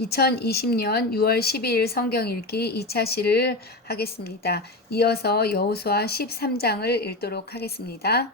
2020년 6월 12일 성경 읽기 2차 시를 하겠습니다. 이어서 여호수아 13장을 읽도록 하겠습니다.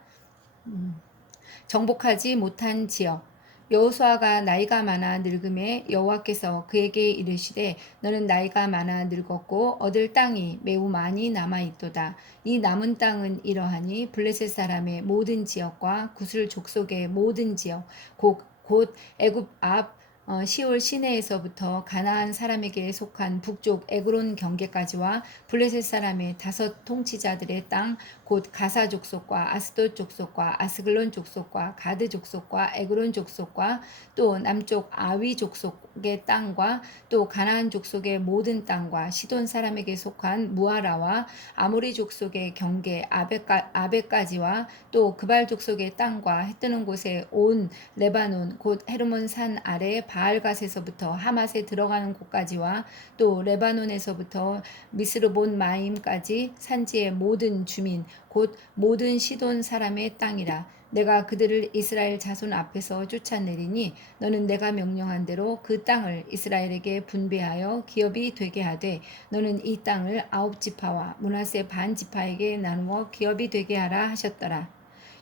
정복하지 못한 지역. 여호수아가 나이가 많아 늙음에 여호와께서 그에게 이르시되 너는 나이가 많아 늙었고 얻을 땅이 매우 많이 남아 있도다. 이 남은 땅은 이러하니 블레셋 사람의 모든 지역과 구슬 족속의 모든 지역 곧 애굽 앞 시올 시내에서부터 가나안 사람에게 속한 북쪽 에그론 경계까지와 블레셋 사람의 5 통치자들의 땅 곧 가사 족속과 아스돗 족속과 아스글론 족속과 가드 족속과 에그론 족속과 또 남쪽 아위 족속의 땅과 또 가나안 족속의 모든 땅과 시돈 사람에게 속한 무아라와 아모리 족속의 경계 아베까지와 또 그발 족속의 땅과 해뜨는 곳에 온 레바논 곧 헤르몬 산 아래 바알갓에서부터 하맛에 들어가는 곳까지와 또 레바논에서부터 미스르본 마임까지 산지의 모든 주민 곧 모든 시돈 사람의 땅이라. 내가 그들을 이스라엘 자손 앞에서 쫓아내리니 너는 내가 명령한 대로 그 땅을 이스라엘에게 분배하여 기업이 되게 하되 너는 이 땅을 9지파와 므낫세 반지파에게 나누어 기업이 되게 하라 하셨더라.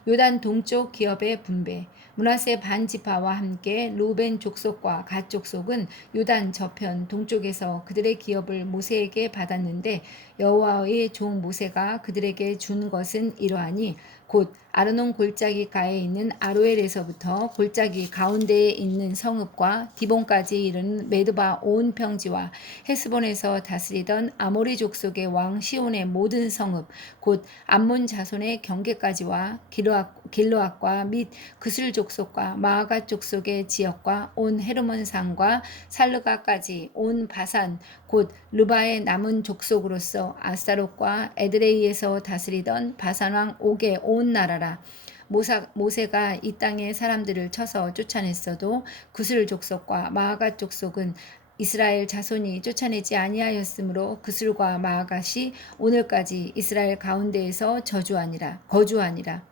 요단 동쪽 기업의 분배. 므낫세 반지파와 함께 루벤 족속과 갓 족속은 요단 저편 동쪽에서 그들의 기업을 모세에게 받았는데 여호와의 종 모세가 그들에게 준 것은 이러하니 곧 아르논 골짜기가에 있는 아로엘에서부터 골짜기 가운데에 있는 성읍과 디본까지 이르는 메드바 온 평지와 헤스본에서 다스리던 아모리 족속의 왕 시온의 모든 성읍 곧 암몬 자손의 경계까지와 길르앗과 및 그술 족속과 마아가 족속의 지역과 온 헤르몬 산과 살르가까지 온 바산 곧 르바의 남은 족속으로서 아스타롯과 에드레이에서 다스리던 바산 왕 옥의 온 나라라. 모세가 이 땅의 사람들을 쳐서 쫓아냈어도 구슬 족속과 마아가 족속은 이스라엘 자손이 쫓아내지 아니하였으므로 그술과 마아갓이 오늘까지 이스라엘 가운데에서 거주하니라.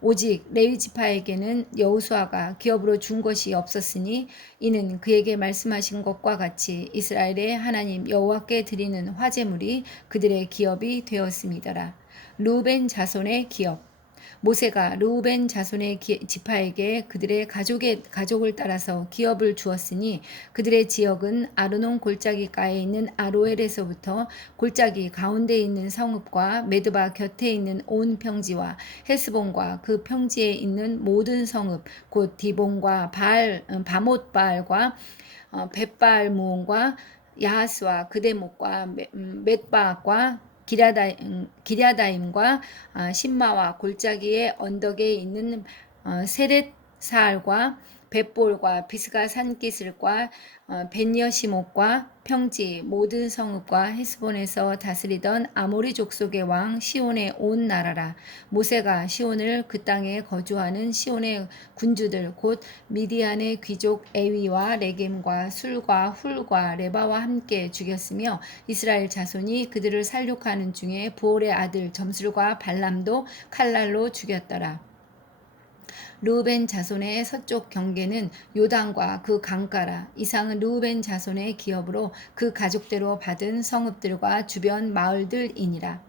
오직 레위 지파에게는 여호수아가 기업으로 준 것이 없었으니 이는 그에게 말씀하신 것과 같이 이스라엘의 하나님 여호와께 드리는 화제물이 그들의 기업이 되었음이더라. 르우벤 자손의 기업. 모세가 르우벤 자손의 지파에게 그들의 가족을 따라서 기업을 주었으니 그들의 지역은 아르논 골짜기가에 있는 아로엘에서부터 골짜기 가운데 있는 성읍과 메드바 곁에 있는 온 평지와 헤스본과 그 평지에 있는 모든 성읍 곧 디본과 바못바알과 벳바알무온과 야하스와 그대목과 მეტ바악과 기랴다임과 신마와 골짜기의 언덕에 있는 세렛사알과 벳볼과 비스가 산기슭과 벳여시목과 평지 모든 성읍과 헤스본에서 다스리던 아모리 족속의 왕 시온의 온 나라라. 모세가 시온을 그 땅에 거주하는 시온의 군주들 곧 미디안의 귀족 에위와 레겜과 술과 훌과 레바와 함께 죽였으며 이스라엘 자손이 그들을 살육하는 중에 부올의 아들 점술과 발람도 칼날로 죽였더라. 르우벤 자손의 서쪽 경계는 요단과 그 강가라. 이상은 르우벤 자손의 기업으로 그 가족대로 받은 성읍들과 주변 마을들이니라.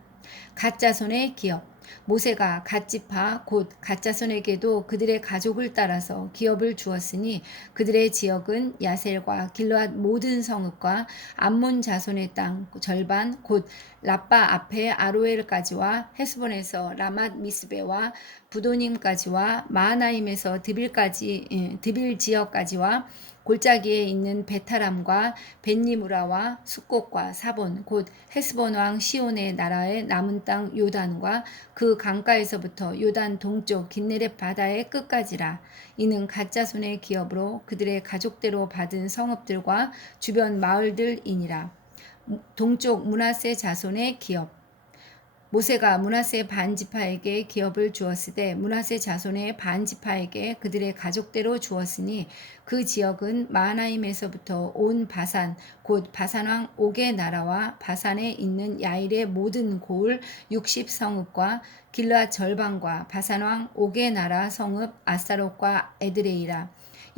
갓 자손의 기업. 모세가 갓 지파 곧 갓 자손에게도 그들의 가족을 따라서 기업을 주었으니 그들의 지역은 야셀과 길르앗 모든 성읍과 암몬 자손의 땅 절반 곧 라빠 앞에 아로엘까지와 헤스본에서 라맛 미스베와 부도님까지와 마하나임에서 드빌 지역까지와 골짜기에 있는 베타람과 벳니무라와 숫곳과 사본 곧 헤스본 왕 시온의 나라의 남은 땅 요단과 그 강가에서부터 요단 동쪽 긴네렛 바다의 끝까지라. 이는 갓 자손의 기업으로 그들의 가족대로 받은 성읍들과 주변 마을들이니라. 동쪽 므낫세 자손의 기업. 모세가 므낫세 반지파에게 기업을 주었으되 므낫세 자손의 반지파에게 그들의 가족대로 주었으니 그 지역은 마하나임에서부터 온 바산 곧 바산왕 옥의 나라와 바산에 있는 야일의 모든 고을 60성읍과 길르앗 절반과 바산왕 옥의 나라 성읍 아스타롯과 에드레이라.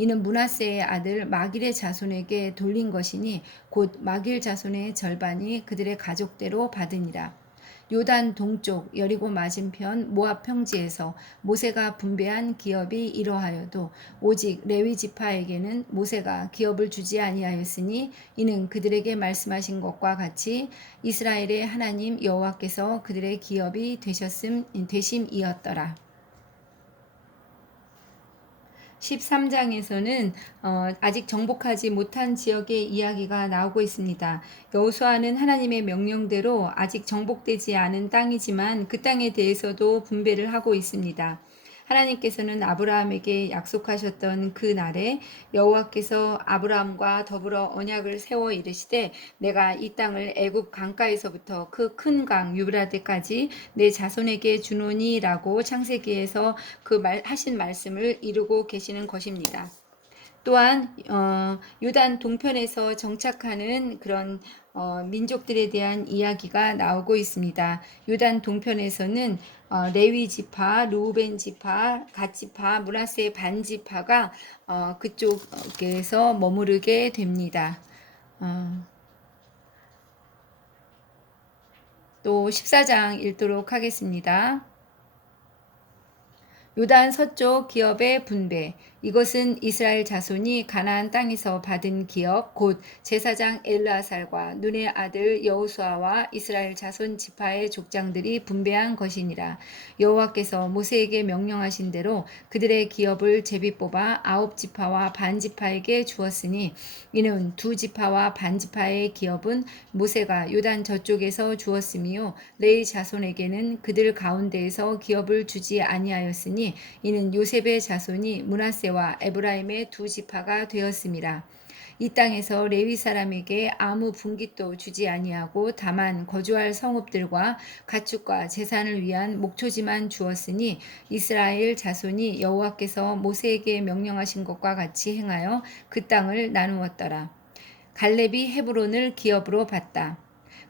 이는 므낫세의 아들 마길의 자손에게 돌린 것이니 곧 마길 자손의 절반이 그들의 가족대로 받으니라. 요단 동쪽 여리고 맞은편 모압 평지에서 모세가 분배한 기업이 이러하여도 오직 레위 지파에게는 모세가 기업을 주지 아니하였으니 이는 그들에게 말씀하신 것과 같이 이스라엘의 하나님 여호와께서 그들의 기업이 되심이었더라. 13장에서는 아직 정복하지 못한 지역의 이야기가 나오고 있습니다. 여호수아는 하나님의 명령대로 아직 정복되지 않은 땅이지만 그 땅에 대해서도 분배를 하고 있습니다. 하나님께서는 아브라함에게 약속하셨던 그 날에 여호와께서 아브라함과 더불어 언약을 세워 이르시되 내가 이 땅을 애굽 강가에서부터 그 큰 강 유브라데까지 내 자손에게 주노니라고 창세기에서 하신 말씀을 이루고 계시는 것입니다. 또한 요단 동편에서 정착하는 그런 민족들에 대한 이야기가 나오고 있습니다. 요단 동편에서는 레위 지파, 루벤 지파, 갓 지파, 므낫세 반 지파가 그쪽에서 머무르게 됩니다. 또 14장 읽도록 하겠습니다. 요단 서쪽 기업의 분배. 이것은 이스라엘 자손이 가나안 땅에서 받은 기업 곧 제사장 엘르아살과 눈의 아들 여호수아와 이스라엘 자손 지파의 족장들이 분배한 것이니라. 여호와께서 모세에게 명령하신 대로 그들의 기업을 제비 뽑아 9지파와 반 지파에게 주었으니 이는 2지파와 반 지파의 기업은 모세가 요단 저쪽에서 주었으며 레위 자손에게는 그들 가운데에서 기업을 주지 아니하였으니 이는 요셉의 자손이 므낫세와 에브라임의 2지파가 되었음이라. 이 땅에서 레위 사람에게 아무 분깃도 주지 아니하고 다만 거주할 성읍들과 가축과 재산을 위한 목초지만 주었으니 이스라엘 자손이 여호와께서 모세에게 명령하신 것과 같이 행하여 그 땅을 나누었더라. 갈렙이 헤브론을 기업으로 받다.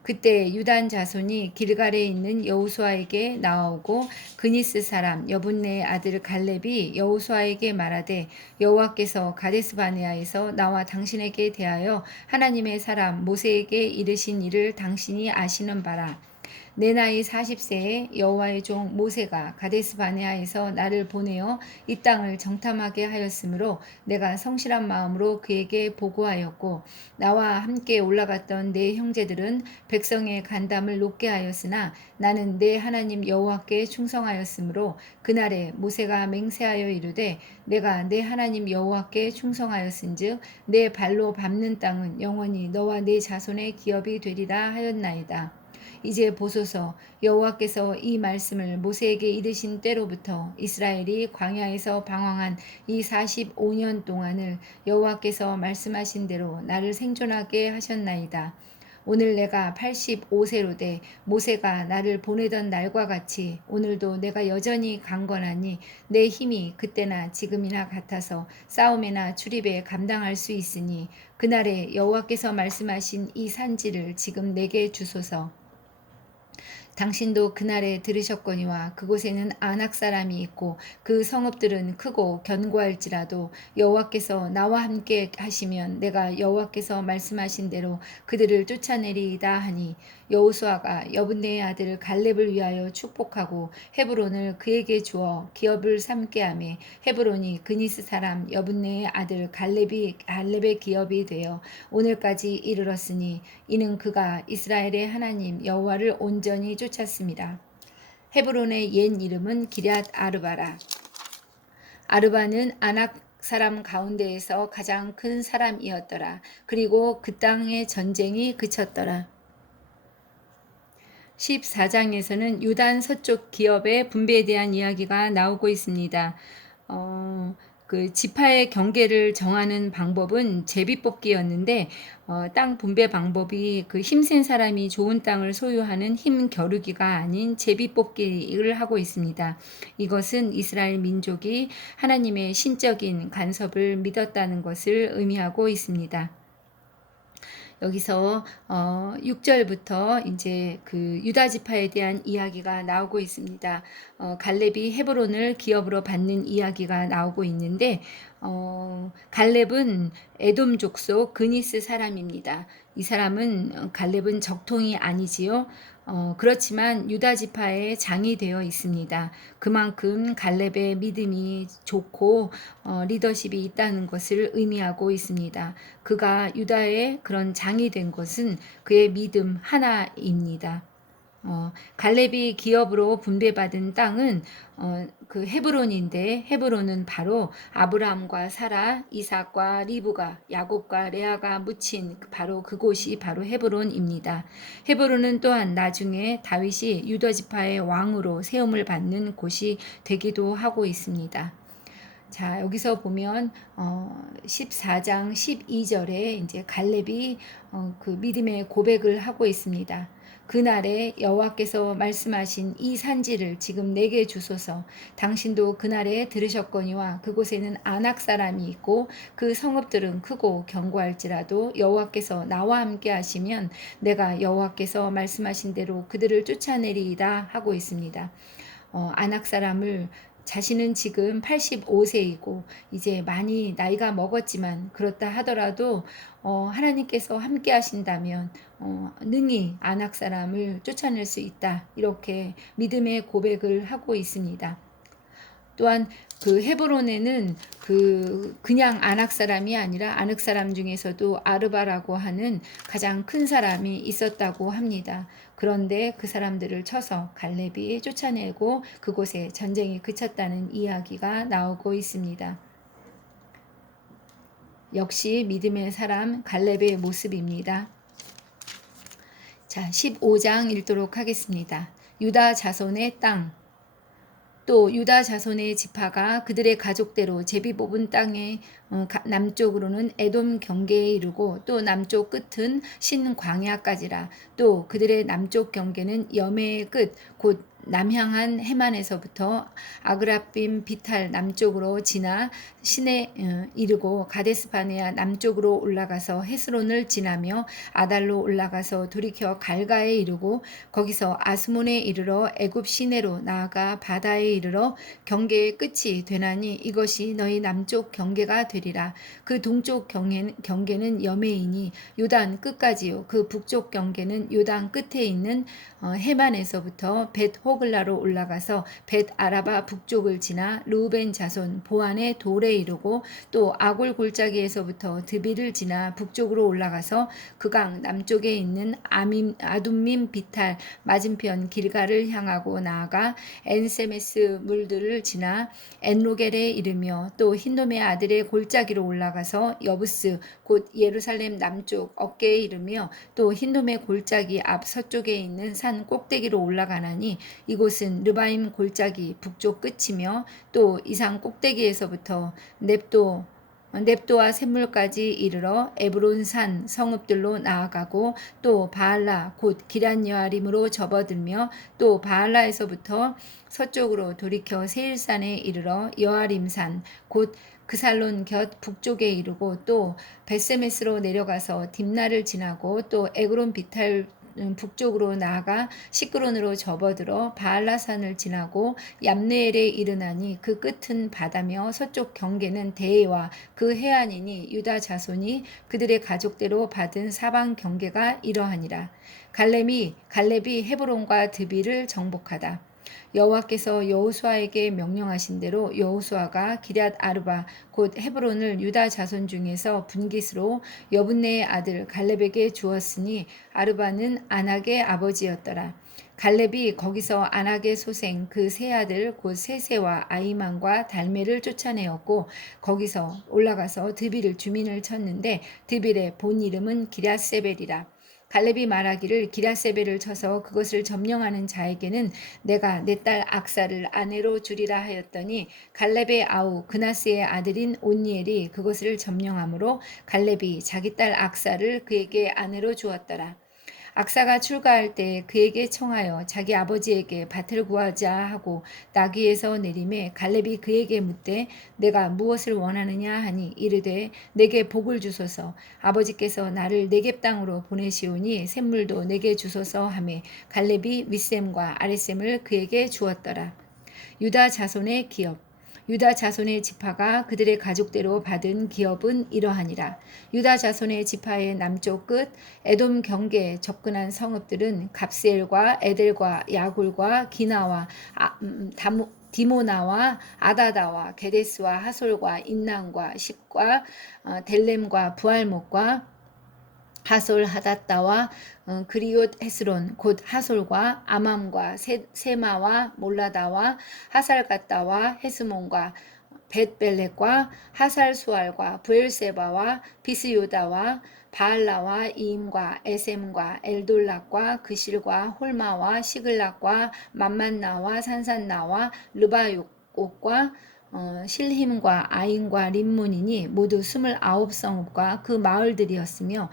그때 유단 자손이 길갈에 있는 여호수아에게 나오고 그니스 사람 여분네의 아들 갈렙이 여호수아에게 말하되 여호와께서 가데스 바네아에서 나와 당신에게 대하여 하나님의 사람 모세에게 이르신 일을 당신이 아시는 바라. 내 나이 40세에 여호와의 종 모세가 가데스 바네아에서 나를 보내어 이 땅을 정탐하게 하였으므로 내가 성실한 마음으로 그에게 보고하였고 나와 함께 올라갔던 내 형제들은 백성의 간담을 높게 하였으나 나는 내 하나님 여호와께 충성하였으므로 그날에 모세가 맹세하여 이르되 내가 내 하나님 여호와께 충성하였은즉 내 발로 밟는 땅은 영원히 너와 내 자손의 기업이 되리라 하였나이다. 이제 보소서 여호와께서 이 말씀을 모세에게 이르신 때로부터 이스라엘이 광야에서 방황한 이 45년 동안을 여호와께서 말씀하신 대로 나를 생존하게 하셨나이다. 오늘 내가 85세로 돼 모세가 나를 보내던 날과 같이 오늘도 내가 여전히 강건하니 내 힘이 그때나 지금이나 같아서 싸움이나 출입에 감당할 수 있으니 그날에 여호와께서 말씀하신 이 산지를 지금 내게 주소서. 당신도 그날에 들으셨거니와 그곳에는 아낙 사람이 있고 그 성읍들은 크고 견고할지라도 여호와께서 나와 함께 하시면 내가 여호와께서 말씀하신 대로 그들을 쫓아내리이다 하니 여호수아가 여분네의 아들 갈렙을 위하여 축복하고 헤브론을 그에게 주어 기업을 삼게 하며 헤브론이 그니스 사람 여분네의 아들 갈렙의 기업이 되어 오늘까지 이르렀으니 이는 그가 이스라엘의 하나님 여호와를 온전히 쫓았습니다. 헤브론의 옛 이름은 기럇 아르바라. 아르바는 아낙 사람 가운데에서 가장 큰 사람이었더라. 그리고 그 땅의 전쟁이 그쳤더라. 14장에서는 유단 서쪽 기업의 분배에 대한 이야기가 나오고 있습니다. 그 지파의 경계를 정하는 방법은 제비뽑기였는데 땅 분배 방법이 그 힘센 사람이 좋은 땅을 소유하는 힘 겨루기가 아닌 제비뽑기를 하고 있습니다. 이것은 이스라엘 민족이 하나님의 신적인 간섭을 믿었다는 것을 의미하고 있습니다. 여기서 6절부터 이제 그 유다 지파에 대한 이야기가 나오고 있습니다. 갈렙이 헤브론을 기업으로 받는 이야기가 나오고 있는데 갈렙은 에돔 족속 그니스 사람입니다. 이 사람은 갈렙은 적통이 아니지요. 그렇지만 유다 지파의 장이 되어 있습니다. 그만큼 갈렙의 믿음이 좋고 리더십이 있다는 것을 의미하고 있습니다. 그가 유다의 그런 장이 된 것은 그의 믿음 하나입니다. 갈렙이 기업으로 분배받은 땅은 그 헤브론인데 헤브론은 바로 아브라함과 사라, 이삭과 리브가, 야곱과 레아가 묻힌 바로 그곳이 바로 헤브론입니다. 헤브론은 또한 나중에 다윗이 유다 지파의 왕으로 세움을 받는 곳이 되기도 하고 있습니다. 자, 여기서 보면 14장 12절에 이제 갈렙이 그 믿음의 고백을 하고 있습니다. 그날에 여호와께서 말씀하신 이 산지를 지금 내게 주소서. 당신도 그날에 들으셨거니와 그곳에는 아낙 사람이 있고 그 성읍들은 크고 견고할지라도 여호와께서 나와 함께 하시면 내가 여호와께서 말씀하신 대로 그들을 쫓아내리이다 하고 있습니다. 아낙 사람을 자신은 지금 85세이고 이제 많이 나이가 먹었지만 그렇다 하더라도 하나님께서 함께 하신다면 능히 아낙 사람을 쫓아낼 수 있다. 이렇게 믿음의 고백을 하고 있습니다. 또한 그 헤브론에는 그냥 아낙 사람이 아니라 아늑 사람 중에서도 아르바라고 하는 가장 큰 사람이 있었다고 합니다. 그런데 그 사람들을 쳐서 갈렙이 쫓아내고 그곳에 전쟁이 그쳤다는 이야기가 나오고 있습니다. 역시 믿음의 사람 갈렙의 모습입니다. 자, 15장 읽도록 하겠습니다. 유다 자손의 땅. 또 유다 자손의 지파가 그들의 가족대로 제비 뽑은 땅의 남쪽으로는 에돔 경계에 이르고 또 남쪽 끝은 신 광야까지라. 또 그들의 남쪽 경계는 여매의 끝 곧 남향한 해만에서부터 아그라빔 비탈 남쪽으로 지나 신에 이르고 가데스바네아 남쪽으로 올라가서 헤스론을 지나며 아달로 올라가서 돌이켜 갈가에 이르고 거기서 아스몬에 이르러 애굽 시내로 나아가 바다에 이르러 경계의 끝이 되나니 이것이 너희 남쪽 경계가 되리라. 그 동쪽 경계는 여매이니 요단 끝까지요. 그 북쪽 경계는 요단 끝에 있는 해만에서부터 벳 호글라로 올라가서 벳 아라바 북쪽을 지나 르우벤 자손 보안의 돌에 이르고 또 아골 골짜기에서부터 드비를 지나 북쪽으로 올라가서 그강 남쪽에 있는 아둠밈 비탈 맞은편 길가를 향하고 나아가 엔세메스 물들을 지나 엔로겔에 이르며 또 힌돔의 아들의 골짜기로 올라가서 여부스 곧 예루살렘 남쪽 어깨에 이르며 또 힌돔의 골짜기 앞 서쪽에 있는 산 꼭대기로 올라가나니 이곳은 르바임 골짜기 북쪽 끝이며 또 이상 꼭대기에서부터 넵도와 샘물까지 이르러 에브론 산 성읍들로 나아가고 또 바알라 곧 기란 여아림으로 접어들며 또 바알라에서부터 서쪽으로 돌이켜 세일산에 이르러 여아림산 곧 그살론 곁 북쪽에 이르고 또 벳세메스로 내려가서 딥나를 지나고 또 에그론 비탈 북쪽으로 나아가 시크론으로 접어들어 바알라산을 지나고 얌네엘에 이르나니 그 끝은 바다며 서쪽 경계는 대해와 그 해안이니 유다 자손이 그들의 가족대로 받은 사방 경계가 이러하니라. 갈렙이 헤브론과 드비를 정복하다. 여호와께서 여호수아에게 명령하신 대로 여호수아가 기럇 아르바 곧 헤브론을 유다 자손 중에서 분깃으로 여분네의 아들 갈렙에게 주었으니 아르바는 아낙의 아버지였더라. 갈렙이 거기서 아낙의 소생 그 세 아들 곧 세세와 아이만과 달메를 쫓아내었고 거기서 올라가서 드빌을 주민을 쳤는데 드빌의 본 이름은 기럇세벨이라. 갈렙이 말하기를 기럇세벨을 쳐서 그것을 점령하는 자에게는 내가 내 딸 악사를 아내로 주리라 하였더니 갈렙의 아우 그나스의 아들인 온니엘이 그것을 점령하므로 갈렙이 자기 딸 악사를 그에게 아내로 주었더라. 악사가 출가할 때 그에게 청하여 자기 아버지에게 밭을 구하자 하고 나귀에서 내림에 갈렙이 그에게 묻되 내가 무엇을 원하느냐 하니 이르되 내게 복을 주소서. 아버지께서 나를 네겝 땅으로 보내시오니 샘물도 내게 주소서 하매 갈렙이 윗샘과 아랫샘을 그에게 주었더라. 유다 자손의 기업. 유다 자손의 지파가 그들의 가족대로 받은 기업은 이러하니라. 유다 자손의 지파의 남쪽 끝 에돔 경계에 접근한 성읍들은 갑스엘과 에델과 야굴과 기나와 디모나와 아다다와 게데스와 하솔과 인난과 십과 델렘과 부알목과 하솔 하닷다와 그리옷 헤스론 곧 하솔과 아맘과 세마와 몰라다와 하살갓다와 헤스몬과 벳벨렉과 하살수알과 부엘세바와 비스요다와 바알라와 이임과 에셈과 엘돌락과 그실과 홀마와 시글락과 맘만나와 산산나와 르바옥과 실힘과 아인과 림몬이니 모두 29성읍과 그 마을들이었으며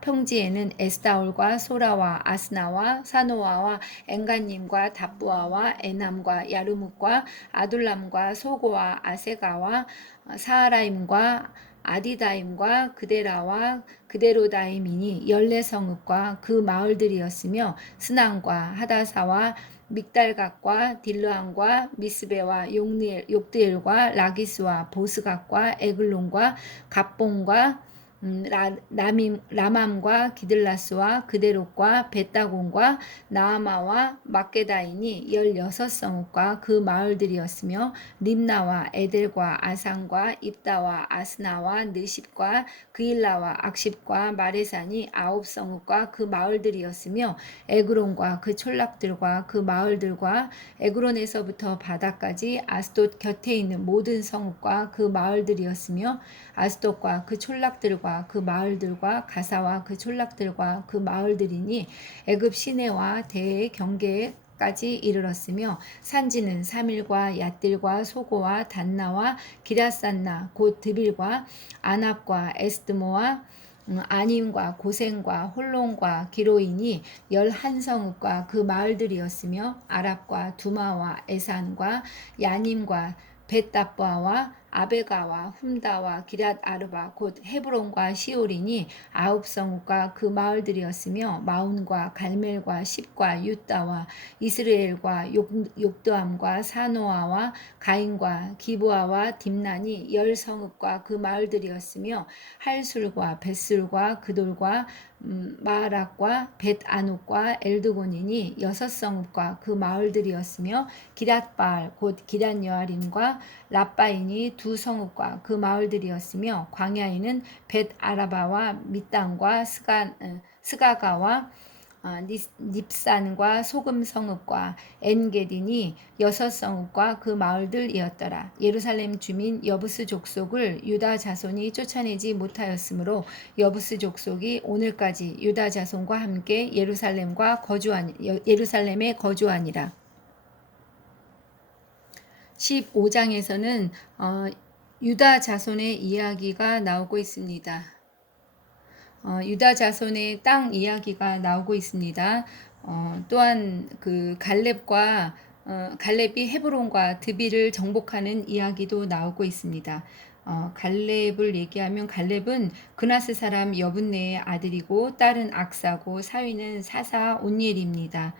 평지에는 에스다올과 소라와 아스나와 사노아와 엔간님과 답부아와 에남과 야르묵과 아둘람과 소고와 아세가와 사하라임과 아디다임과 그데라와 그데로다임이니 14성읍과 그 마을들이었으며 스난과 하다사와 믹달각과 딜르안과 미스베와 욕드엘과 라기스와 보스각과 에글론과 갑봉과 라맘과 기들라스와 그데롯과 벳다곤과 나아마와 막게다이니 16성읍과 그 마을들이었으며 림나와 에델과 아산과 입다와 아스나와 느십과 그일라와 악십과 마레산이 9성읍과 그 마을들이었으며 에그론과 그 촌락들과 그 마을들과 에그론에서부터 바다까지 아스돗 곁에 있는 모든 성읍과 그 마을들이었으며 아스돗과 그 촌락들과 그 마을들과 가사와 그 촌락들과 그 마을들이니 애굽 시내와 대의 경계까지 이르렀으며 산지는 3일과 얏딜과 소고와 단나와 기라산나 곧 드빌과 아납과 에스드모와 아님과 고센과 홀론과 기로인이 11성읍과 그 마을들이었으며 아랍과 두마와 에산과 야님과 벳다바와 아베가와 훔다와 기랏 아르바 곧 헤브론과 시올이니 9성읍과 그 마을들이었으며 마운과 갈멜과 십과 유다와 이스라엘과 욕드암과 사노아와 가인과 기브아와 딥난이 10성읍과 그 마을들이었으며 할술과 벳술과 그돌과 마하락과 벳아녹과 엘드곤이니 6성읍과 그 마을들이었으며 기랏바알 곧 기랏여아림과 랍바인이 2성읍과 그 마을들이었으며 광야에는 벳아라바와 밑단과 스가가와 닙산과 소금성읍과 엔게딘이 6성읍과 그 마을들이었더라. 예루살렘 주민 여부스 족속을 유다 자손이 쫓아내지 못하였으므로 여부스 족속이 오늘까지 유다 자손과 함께 예루살렘에 거주하니라. 15장에서는 유다 자손의 이야기가 나오고 있습니다. 유다 자손의 땅 이야기가 나오고 있습니다. 또한 그 갈렙이 헤브론과 드빌을 정복하는 이야기도 나오고 있습니다. 갈렙을 얘기하면 갈렙은 그나스 사람 여분네의 아들이고 딸은 악사고 사위는 사사 온니엘입니다.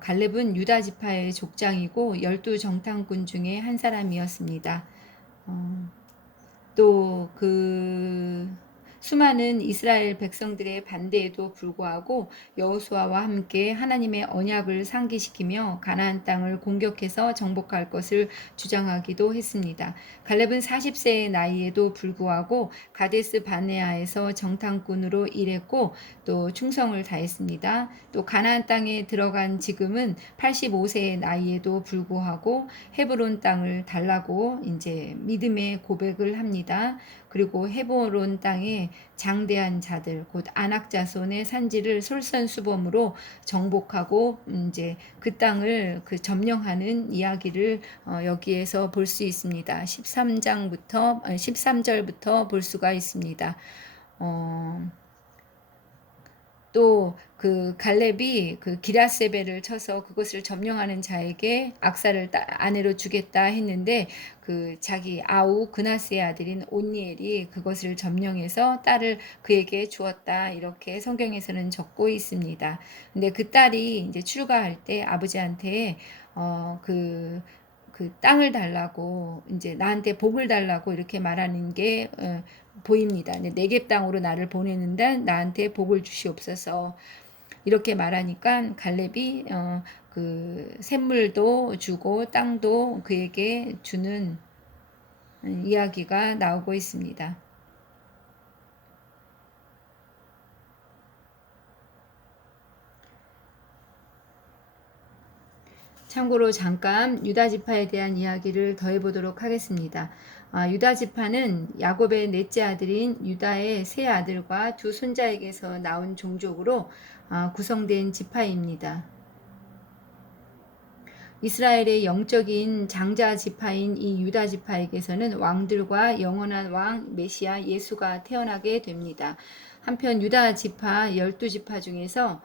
갈렙은 유다 지파의 족장이고 12정탐꾼 중에 한 사람이었습니다. 또 수많은 이스라엘 백성들의 반대에도 불구하고 여호수아와 함께 하나님의 언약을 상기시키며 가나안 땅을 공격해서 정복할 것을 주장하기도 했습니다. 갈렙은 40세의 나이에도 불구하고 가데스 바네아에서 정탐꾼으로 일했고 또 충성을 다했습니다. 또 가나안 땅에 들어간 지금은 85세의 나이에도 불구하고 헤브론 땅을 달라고 이제 믿음의 고백을 합니다. 그리고 헤브론 땅에 장대한 자들 곧 아낙 자손의 산지를 솔선수범으로 정복하고 이제 그 땅을 점령하는 이야기를 여기에서 볼 수 있습니다. 13절부터 볼 수가 있습니다. 또 그 갈렙이 그 기랴세벨을 쳐서 그것을 점령하는 자에게 악사를 아내로 주겠다 했는데 그 자기 아우 그나스의 아들인 온니엘이 그것을 점령해서 딸을 그에게 주었다. 이렇게 성경에서는 적고 있습니다. 근데 그 딸이 이제 출가할 때 아버지한테 그 땅을 달라고 이제 나한테 복을 달라고 이렇게 말하는 게 보입니다. 네겝 땅으로 나를 보내는데 나한테 복을 주시옵소서. 이렇게 말하니까 갈렙이 그 샘물도 주고 땅도 그에게 주는 이야기가 나오고 있습니다. 참고로 잠깐 유다 지파에 대한 이야기를 더 해보도록 하겠습니다. 유다 지파는 야곱의 넷째 아들인 유다의 세 아들과 두 손자에게서 나온 종족으로 구성된 지파입니다. 이스라엘의 영적인 장자 지파인 이 유다 지파에게서는 왕들과 영원한 왕 메시아 예수가 태어나게 됩니다. 한편 유다 지파 12지파 중에서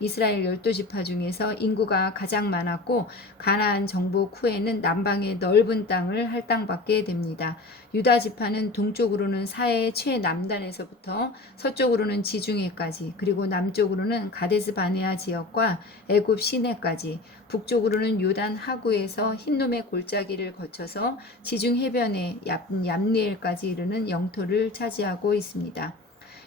이스라엘 12지파 중에서 인구가 가장 많았고 가나안 정복 후에는 남방의 넓은 땅을 할당받게 됩니다. 유다 지파는 동쪽으로는 사해의 최남단에서부터 서쪽으로는 지중해까지, 그리고 남쪽으로는 가데스 바네아 지역과 애굽 시내까지, 북쪽으로는 요단 하구에서 흰놈의 골짜기를 거쳐서 지중 해변의 얌리엘까지 이르는 영토를 차지하고 있습니다.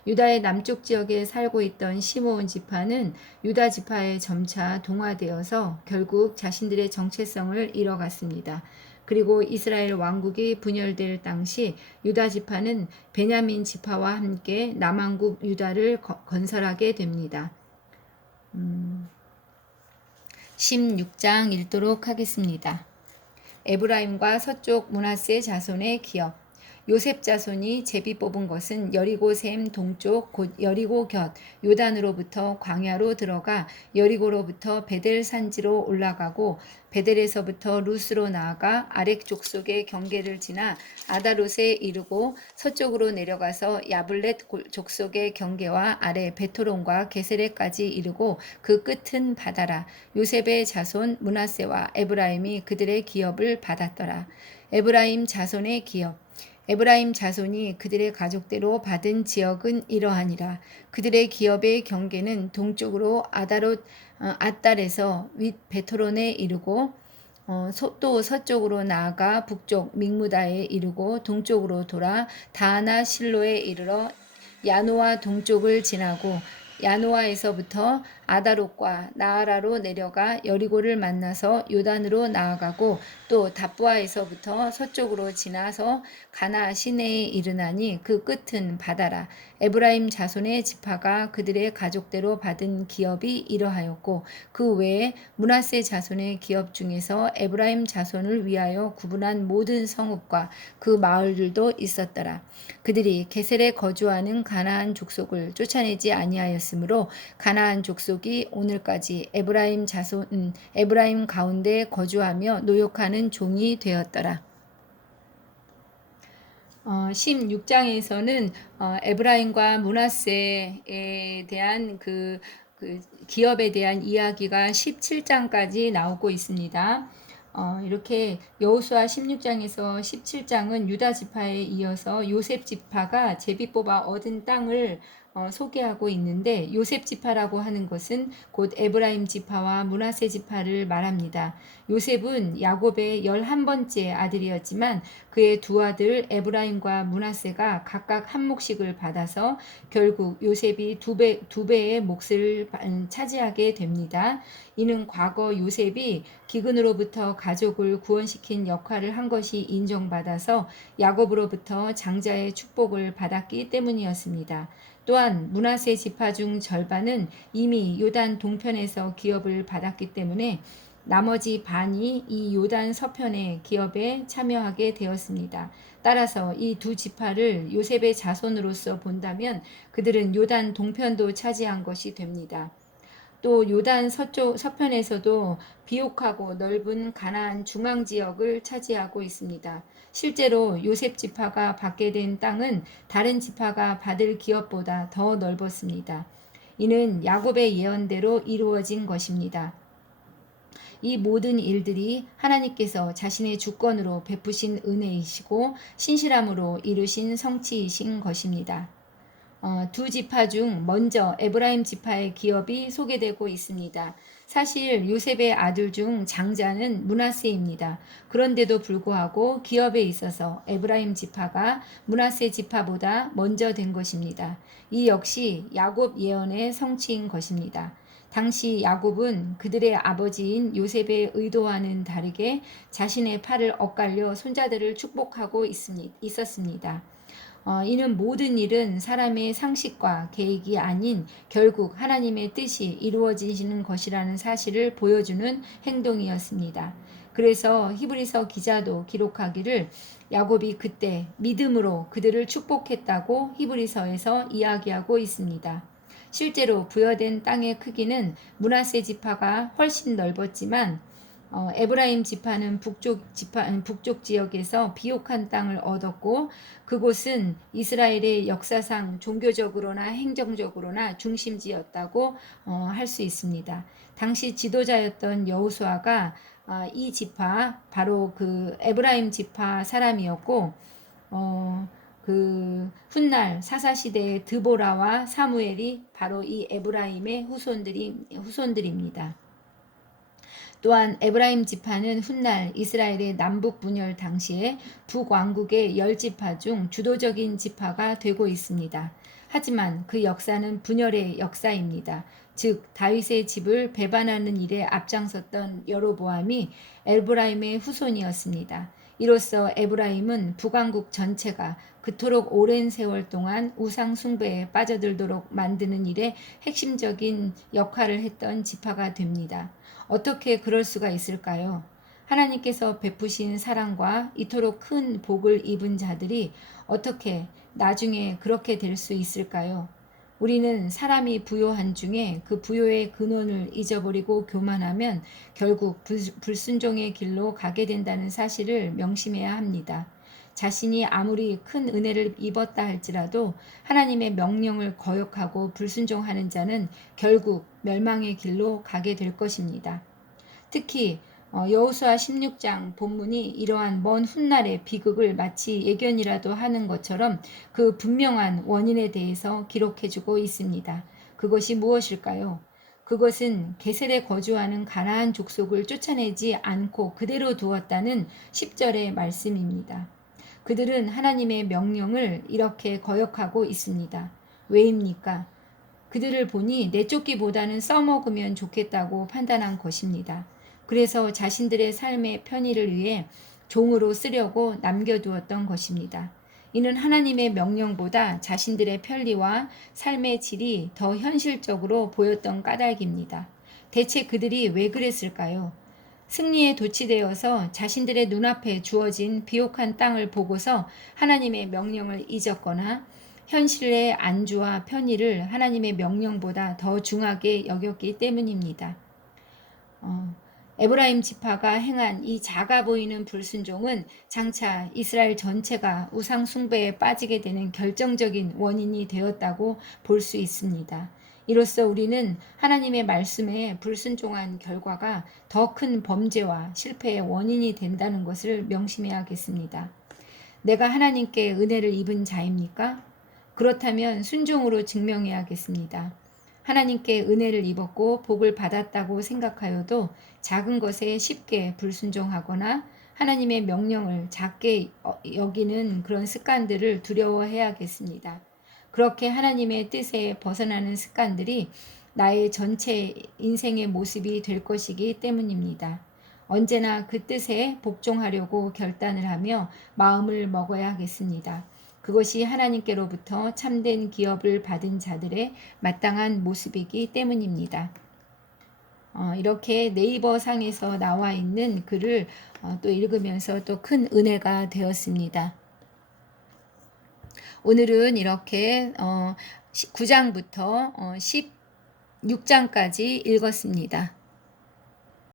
유다의 남쪽 지역에 살고 있던 시므온 지파는 유다 지파에 점차 동화되어서 결국 자신들의 정체성을 잃어갔습니다. 그리고 이스라엘 왕국이 분열될 당시 유다 지파는 베냐민 지파와 함께 남왕국 유다를 건설하게 됩니다. 16장 읽도록 하겠습니다. 에브라임과 서쪽 므낫세 자손의 기업. 요셉 자손이 제비 뽑은 것은 여리고 샘 동쪽 곧 여리고 곁 요단으로부터 광야로 들어가 여리고로부터 베델 산지로 올라가고 베델에서부터 루스로 나아가 아렉 족속의 경계를 지나 아다롯에 이르고 서쪽으로 내려가서 야블렛 족속의 경계와 아래 베토론과 게세레까지 이르고 그 끝은 바다라. 요셉의 자손 므낫세와 에브라임이 그들의 기업을 받았더라. 에브라임 자손의 기업. 에브라임 자손이 그들의 가족대로 받은 지역은 이러하니라. 그들의 기업의 경계는 동쪽으로 앗달에서 윗 베토론에 이르고 또 서쪽으로 나아가 북쪽 믹무다에 이르고 동쪽으로 돌아 다하나 실로에 이르러 야노아 동쪽을 지나고 야노아에서부터 아다롯과 나아라로 내려가 여리고를 만나서 요단으로 나아가고 또 답부아에서부터 서쪽으로 지나서 가나 시내에 이르나니 그 끝은 바다라. 에브라임 자손의 지파가 그들의 가족대로 받은 기업이 이러하였고 그 외에 므낫세 자손의 기업 중에서 에브라임 자손을 위하여 구분한 모든 성읍과 그 마을들도 있었더라. 그들이 게셀에 거주하는 가나안 족속을 쫓아내지 아니하였으므로 가나안 족속이 오늘까지 에브라임 가운데 거주하며 노역하는 종이 되었더라. 16장에서는 에브라임과 므낫세에 대한 그 기업에 대한 이야기가 17장까지 나오고 있습니다. 이렇게 여호수아 16장에서 17장은 유다 지파에 이어서 요셉 지파가 제비 뽑아 얻은 땅을 소개하고 있는데 요셉 지파라고 하는 것은 곧 에브라임 지파와 므낫세 지파를 말합니다. 요셉은 야곱의 11번째 아들이었지만 그의 두 아들 에브라임과 므낫세가 각각 한 몫씩을 받아서 결국 요셉이 두 배의 몫을 차지하게 됩니다. 이는 과거 요셉이 기근으로부터 가족을 구원시킨 역할을 한 것이 인정받아서 야곱으로부터 장자의 축복을 받았기 때문이었습니다. 또한 므낫세 지파 중 절반은 이미 요단 동편에서 기업을 받았기 때문에 나머지 반이 이 요단 서편의 기업에 참여하게 되었습니다. 따라서 이 두 지파를 요셉의 자손으로서 본다면 그들은 요단 동편도 차지한 것이 됩니다. 또 요단 서편에서도 비옥하고 넓은 가나안 중앙 지역을 차지하고 있습니다. 실제로 요셉 지파가 받게 된 땅은 다른 지파가 받을 기업보다 더 넓었습니다. 이는 야곱의 예언대로 이루어진 것입니다. 이 모든 일들이 하나님께서 자신의 주권으로 베푸신 은혜이시고 신실함으로 이루신 성취이신 것입니다. 두 지파 중 먼저 에브라임 지파의 기업이 소개되고 있습니다. 사실 요셉의 아들 중 장자는 므낫세입니다. 그런데도 불구하고 기업에 있어서 에브라임 지파가 므낫세 지파보다 먼저 된 것입니다. 이 역시 야곱 예언의 성취인 것입니다. 당시 야곱은 그들의 아버지인 요셉의 의도와는 다르게 자신의 팔을 엇갈려 손자들을 축복하고 있었습니다. 이는 모든 일은 사람의 상식과 계획이 아닌 결국 하나님의 뜻이 이루어지시는 것이라는 사실을 보여주는 행동이었습니다. 그래서 히브리서 기자도 기록하기를 야곱이 그때 믿음으로 그들을 축복했다고 히브리서에서 이야기하고 있습니다. 실제로 부여된 땅의 크기는 므낫세 지파가 훨씬 넓었지만 에브라임 지파는 북쪽 지역에서 비옥한 땅을 얻었고 그곳은 이스라엘의 역사상 종교적으로나 행정적으로나 중심지였다고 할 수 있습니다. 당시 지도자였던 여호수아가 이 지파 바로 그 에브라임 지파 사람이었고 그 훗날 사사시대의 드보라와 사무엘이 바로 이 에브라임의 후손들입니다. 또한 에브라임 지파는 훗날 이스라엘의 남북 분열 당시에 북왕국의 10지파 중 주도적인 지파가 되고 있습니다. 하지만 그 역사는 분열의 역사입니다. 즉 다윗의 집을 배반하는 일에 앞장섰던 여로보암이 에브라임의 후손이었습니다. 이로써 에브라임은 북왕국 전체가 그토록 오랜 세월 동안 우상 숭배에 빠져들도록 만드는 일에 핵심적인 역할을 했던 지파가 됩니다. 어떻게 그럴 수가 있을까요? 하나님께서 베푸신 사랑과 이토록 큰 복을 입은 자들이 어떻게 나중에 그렇게 될 수 있을까요? 우리는 사람이 부요한 중에 그 부요의 근원을 잊어버리고 교만하면 결국 불순종의 길로 가게 된다는 사실을 명심해야 합니다. 자신이 아무리 큰 은혜를 입었다 할지라도 하나님의 명령을 거역하고 불순종하는 자는 결국 멸망의 길로 가게 될 것입니다. 특히 여호수아 16장 본문이 이러한 먼 훗날의 비극을 마치 예견이라도 하는 것처럼 그 분명한 원인에 대해서 기록해주고 있습니다. 그것이 무엇일까요? 그것은 게셀에 거주하는 가나안 족속을 쫓아내지 않고 그대로 두었다는 10절의 말씀입니다. 그들은 하나님의 명령을 이렇게 거역하고 있습니다. 왜입니까? 그들을 보니 내쫓기보다는 써먹으면 좋겠다고 판단한 것입니다. 그래서 자신들의 삶의 편의를 위해 종으로 쓰려고 남겨두었던 것입니다. 이는 하나님의 명령보다 자신들의 편리와 삶의 질이 더 현실적으로 보였던 까닭입니다. 대체 그들이 왜 그랬을까요? 승리에 도취되어서 자신들의 눈앞에 주어진 비옥한 땅을 보고서 하나님의 명령을 잊었거나 현실의 안주와 편의를 하나님의 명령보다 더 중하게 여겼기 때문입니다. 에브라임 지파가 행한 이 작아 보이는 불순종은 장차 이스라엘 전체가 우상 숭배에 빠지게 되는 결정적인 원인이 되었다고 볼 수 있습니다. 이로써 우리는 하나님의 말씀에 불순종한 결과가 더 큰 범죄와 실패의 원인이 된다는 것을 명심해야겠습니다. 내가 하나님께 은혜를 입은 자입니까? 그렇다면 순종으로 증명해야겠습니다. 하나님께 은혜를 입었고 복을 받았다고 생각하여도 작은 것에 쉽게 불순종하거나 하나님의 명령을 작게 여기는 그런 습관들을 두려워해야겠습니다. 그렇게 하나님의 뜻에 벗어나는 습관들이 나의 전체 인생의 모습이 될 것이기 때문입니다. 언제나 그 뜻에 복종하려고 결단을 하며 마음을 먹어야겠습니다. 그것이 하나님께로부터 참된 기업을 받은 자들의 마땅한 모습이기 때문입니다. 이렇게 네이버 상에서 나와 있는 글을 또 읽으면서 또 큰 은혜가 되었습니다. 오늘은 이렇게 9장부터 6장까지 읽었습니다.